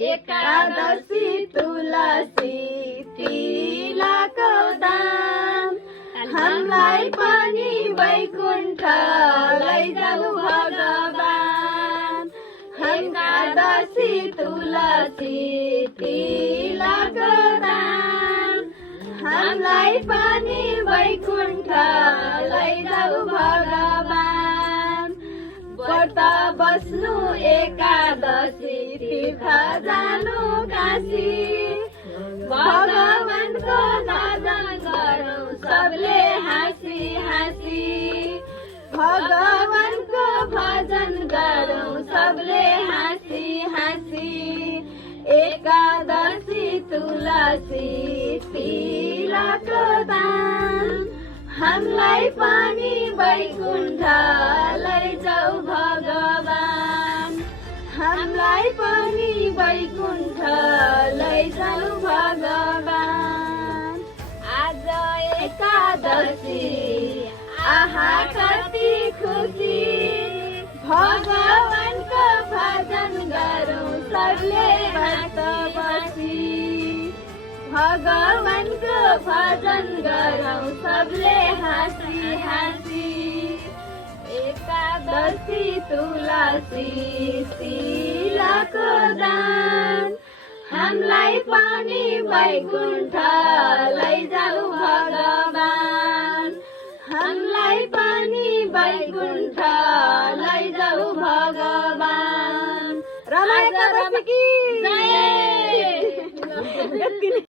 एकादशी तुलसी तिलको दाम हामीलाई पनि वैकुण्ठ लैजाऊ भगवान। एकादशी तुलसी तिलको दाम हामीलाई पनि वैकुण्ठ लैजाऊ भगवान। व्रत बस्नु एकादशी तीर्थ जानु काशी भगवानको भजन गरौँ सबले हाँसी हाँसी। भगवानको भजन गरौँ सबले हाँसी हाँसी। एकादशी तुलसी तिलको दाम हामीलाई पनि वैकुण्ठ लैजाऊ भगवान। हामीलाई पनि वैकुण्ठ लैजाऊ भगवान। आज एकादशी आहा कति खुसी भगवानको भजन गरौँ सबले व्रत बसी। भगवानको भजन गरौँ सबले हाँसी हाँसी। एकादशी तुलसी तिलको दान हामीलाई पनि वैकुण्ठ लैजाऊ भगवान। हामीलाई पनि वैकुण्ठ लैजाऊ भगवान। रमाएका